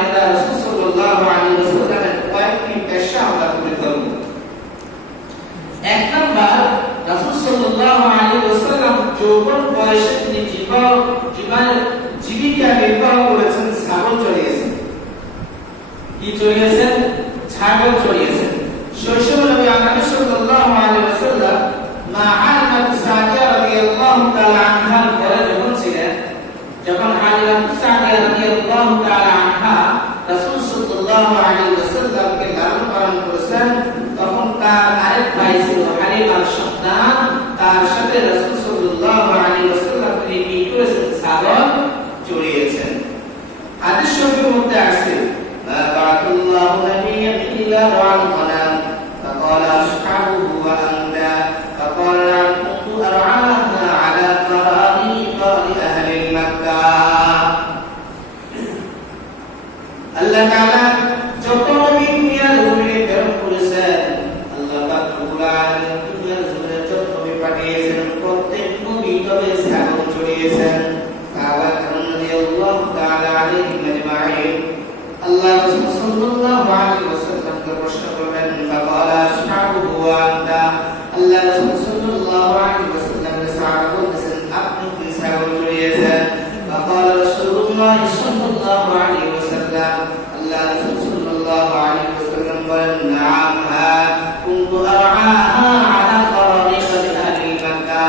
আমরা রাসূল সাল্লাল্লাহু আলাইহি ওয়াসাল্লামের কয়েকটি পেশা আমরা তুলে ধরব। এক নাম্বার, রাসূল সাল্লাল্লাহু আলাইহি ওয়াসাল্লাম যৌবন বয়সে তিনি জীবিকা নির্বাহ করেছেন, ছাগল চড়িয়েছেন। কি চড়িয়েছেন? ছাগল চড়িয়েছেন। শৈশবে নবী আকরাম সাল্লাল্লাহু আলাইহি ওয়াসাল্লাম মা হালিমা সাদিয়া রাদিয়াল্লাহু তাআলা আনহা ঘরে যখন ছিলেন, যখন হালিমা সাদিয়া রাদিয়াল্লাহু তাআলা আনহা রাসূল সাল্লাল্লাহু আলাইহি ওয়াসাল্লামকে লালন পালন করেছেন, তখন তার আরেক ভাই ছিল হালিমার সন্তান, তার সাথে রাসূল সাল্লাল্লাহু আলাইহি ওয়াসাল্লাম তিনি কি করেছেন? ছাগল চড়িয়েছেন। হাদিস শরীফের মধ্যে আছে বারাকাল্লাহু নাবিয়্যান ইল্লা ওয়াল গনাম فقال أصحابه وأندى فقال كنت أرعاها على طرائق لأهل مكة. আল্লাহ তাআলা যত নবী দুনিয়ার জমিনে প্রেরণ করেছেন, আল্লাহ পাক রব্বুল আলামিন দুনিয়ার জমিনে যত নবী পাঠিয়েছেন, প্রত্যেক নবী তবে ছাগল চড়িয়েছেন। সাহাবায়ে কেরাম রাদিয়াল্লাহু তাআলা আলাইহিম আজমাইন আল্লাহ রাসূল সাল্লাল্লাহু আলাইহি ওয়াসাল্লামকে প্রশ্ন করলেন, ফাকালা আসহাবুহু ওয়া আনতা, আল্লাহ রাসূল সাল্লাল্লাহু আলাইহি ওয়াসাল্লামের সাহাবা বলতেছেন, আপনি কি ছাগল চড়িয়েছেন? ফাকালা রাসূলুল্লাহ সাল্লাল্লাহু আলাইহি ওয়াসাল্লাম, আল্লাহ রাসূল সাল্লাল্লাহু আলাইহি ওয়াসাল্লাম বলেন, নাম হা কুনতু আরআহা আলা তারিকাতি আহলি মক্কা,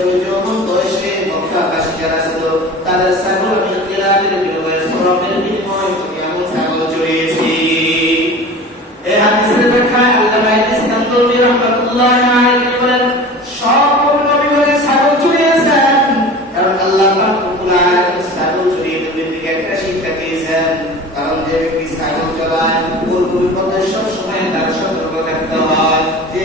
আমি যখন বয়সে মক্কাবাসী যারা ছিল তাদের ছাগল আমি কিরাতের বিনিময়ে সরমের বিনিময়ে ছাগল চড়িয়েছি। এই হাদিসের ব্যাখ্যায় আল্লামা ইসলাম নবী রাহমাতুল্লাহি আলাইহি বলেন, সব নবীগণ ছাগল চড়িয়েছেন, কারণ আল্লাহ পাক রব্বুল আলামিন ছাগল চড়িয়ে নবীকে একটা শিক্ষা দিয়েছেন। কারণ যে ব্যক্তি ছাগল চড়ায় ওর বিপদে সব সময় তার সতর্ক থাকতে হয়, যে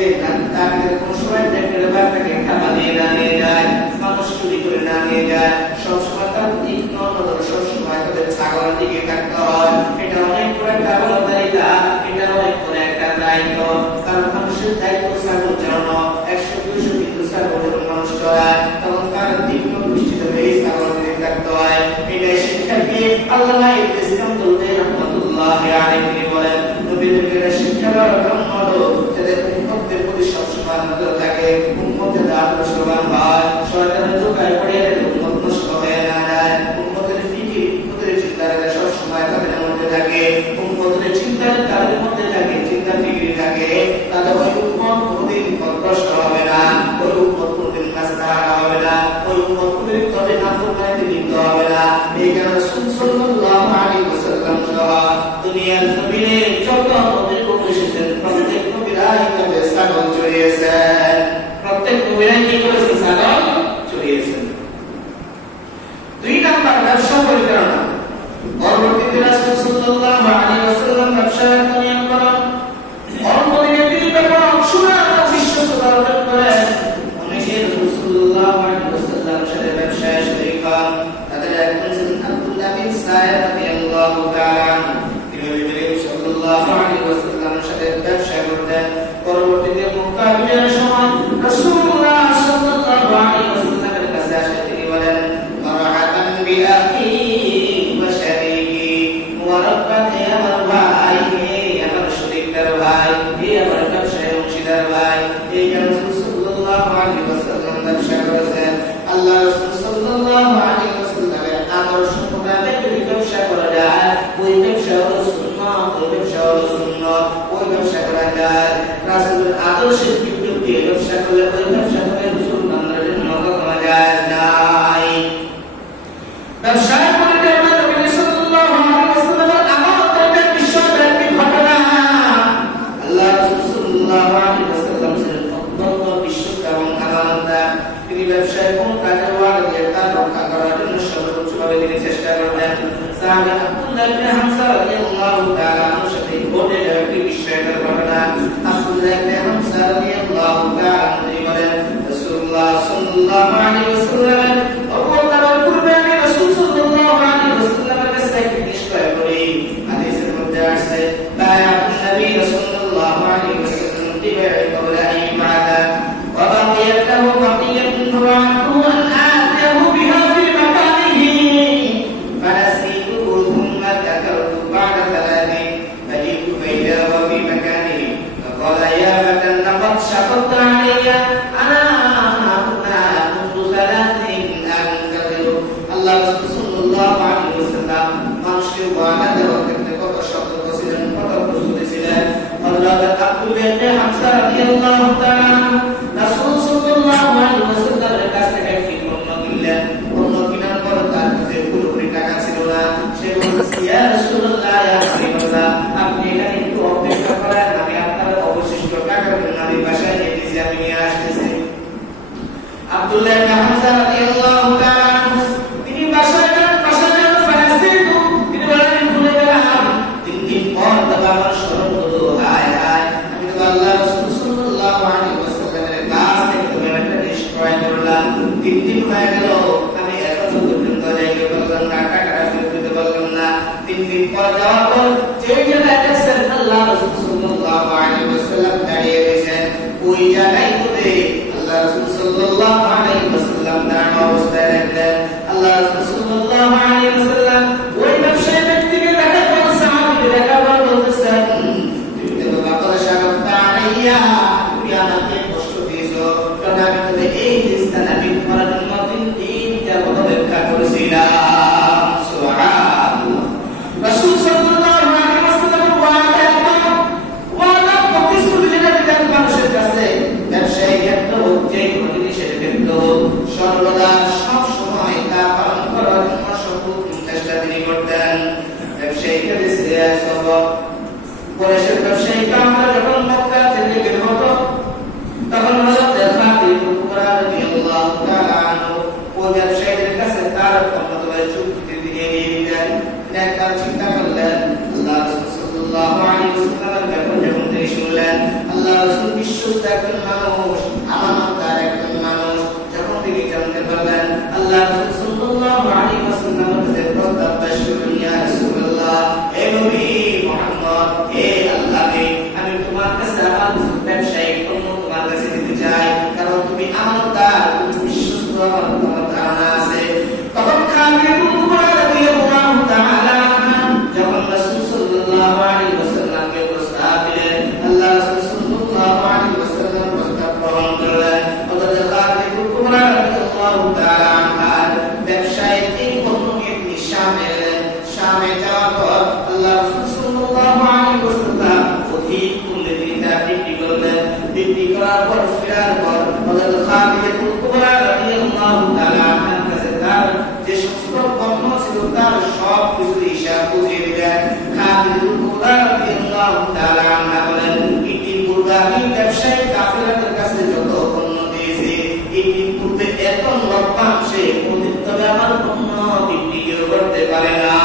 তাকে কোন সময় দেখলে বাচ্চাকে খাবার দিয়ে না নিয়ে যায়, মানুষ চুরি করে না নিয়ে যায়, সব সময় তার দিক নজর সব সময় তাদের ছাগলের দিকে থাকতে হয়। এটা অনেক বড় একটা আবদারিতা, এটা অনেক বড় একটা দায়িত্ব। কারণ মানুষের দায়িত্ব ছাগল চড়ানো, 100-200 কিন্তু ছাগল যখন মানুষ চড়ায় তখন তার দিক দৃষ্টিতে এই ছাগলের দিকে থাকতে হয়। এটাই শিক্ষা দিয়ে আল্লামা ইসলাম নবী রাহমাতুল্লাহি আলাইহি বলেন, নবীদের শিক্ষা দেওয়ার কারণ হলো যাতে উম্মতের প্রতি সবসময় নজর থাকে, উম্মতের আদর্শবান হয়, শয়তানের ধোঁকায় পড়ে উম্মত নষ্ট হয়ে না যায়, উম্মতের ফিকির উম্মতের চিন্তাধারা সব সময় তাদের মধ্যে থাকে, উম্মতের চিন্তার তাদের মধ্যে থাকে, চিন্তা ফিকির থাকে, তাহলে ওই উম্মত কোনদিন পথভ্রষ্ট হবে না, ওই উম্মত কোনদিন রাস্তাহারা হবে না, ওই উম্মত কোনদিন তবে নাফরমানিতে লিপ্ত হবে না। এই কারণে রাসূল সাল্লাল্লাহু আলাইহি ওয়াসাল্লাম সহ দুনিয়ার জমিনে যত নবী এসেছেন প্রত্যেক নবীরাই তবে ছাগল চড়িয়েছেন, প্রত্যেক নবীরাই কি করেছেন? ছাগল চড়িয়েছেন। দুই নাম্বার, ব্যবসা পরিচালনা। পরবর্তীতে রাসূল সাল্লাল্লাহু আলাইহি ওয়াসাল্লাম ব্যবসার নিয়ম করেন, অল্পদিনে তিনি ব্যাপক সুনাম ও বিশ্বস্ততা অর্জন করেন। অনেকে রাসূল সাল্লাল্লাহু আলাইহি ওয়াসাল্লামের সাথে ব্যবসায় শরীক হন। তাদের একজন ছিলেন আব্দুল্লাহ বিন সায়েদ রাদিয়াল্লাহু তাআলা। তিনি নবী সাল্লাল্লাহু আলাইহি ওয়াসাল্লামের সাথে ব্যবসা করতেন। পরবর্তীতে মক্কা বিজয়ের সময় রাসূলুল্লাহ সাল্লাল্লাহু আলাইহি ওয়াসাল্লামের কাছে আসে, তিনি বলেন, মারহাবান বিআখি ওয়া শারীকি, মুবারাকাত হে আমার ভাই, হে আমার শরীকদার ভাই, হে আমার ব্যবসায় অংশীদার ভাই। এই রাসূল সাল্লাল্লাহু আলাইহি ওয়াসাল্লাম ব্যবসা করেছেন। আল্লাহ রাসূল সাল্লাল্লাহু আলাইহি ওয়াসাল্লামের আদর্শ মোতাবেক যদি ব্যবসা করা যায়, ওই ব্যবসা হলো সুন্নাত, ওই ব্যবসা হলো সুন্নাত, ওই ব্যবসা করা যায়। রাসূলের আদর্শের বিপরীতে ব্যবসা করলে ওই ব্যবসা করে রাসূল বান্দার জন্য কখনো জায়েজ নাই। ব্যবসায় করতে হলে নবী সাল্লাল্লাহু আলাইহি ওয়াসাল্লামের আমানতটা বিশ্বব্যাপী ঘটনা। আল্লাহ রাসূল সাল্লাল্লাহু আলাইহি ওয়াসাল্লাম ছিলেন অত্যন্ত বিশ্বস্ত এবং আমানতদার। তিনি ব্যবসায় কোন কাজে ওয়াদা তার রক্ষা করার জন্য সর্বোচ্চভাবে তিনি চেষ্টা করতেন। সাহাবী আব্দুল্লাহ ইবনে হামজা রাদিয়াল্লাহু তাআলা আনহুর সাথে ঘটে যাওয়া একটি বিস্ময়কর ঘটনা। আব্দুল্লাহ ইবনে হামজা রাদিয়াল্লাহু তাআলা তিনি বলেন, রাসূলুল্লাহ সাল্লাল্লাহু আলাইহি ওয়াসাল্লামের অবতারের পূর্বে আমি রাসূল সাল্লাল্লাহু আলাইহি ওয়াসাল্লামের কাছে একটি নিশ্চয় করি। হাদিসের মধ্যে আসছে, বায়াতুন নবী সাল্লাল্লাহু আলাইহি ওয়াসাল্লাম বিবাই ক্বাবলা আইমাদা ওয়া বাকিয়াত লাহু বাকিয়াতুন ফাআতু আন আতিয়াহু বিহা ফি মাকানিহি ফানাসিতুহু থুম্মা যাকারতু شغلت علي أنا هنا منذ 30 أنتظر الله صلى الله عليه وسلم মানুষকে ওয়াদা দেওয়ার ক্ষেত্রে কত সতর্ক ছিলেন, কত প্রস্তুতি ছিলেন। হযরত আবু বকর হামজা রাদিয়াল্লাহু তাআলা রাসূল সাল্লাল্লাহু আলাইহি ওয়াসাল্লামের কাছ থেকে একটি পণ্য কিনলেন। পণ্য কেনার পর তার কাছে পুরোপুরি টাকা ছিল না। সে বলছে, ইয়া রাসূলুল্লাহ, ইয়া হাবিবাল্লাহ, আপনি এখানে একটু অপেক্ষা করেন, আমি আপনার অবশিষ্ট টাকাগুলো আমি বাসায় নিয়ে দিয়েছি, আমি নিয়ে আসতেছি। আব্দুল্লাহ ইবনে হামজা রাদিয়াল্লাহু তাআলা তিনি বাসায় করতে পারে না।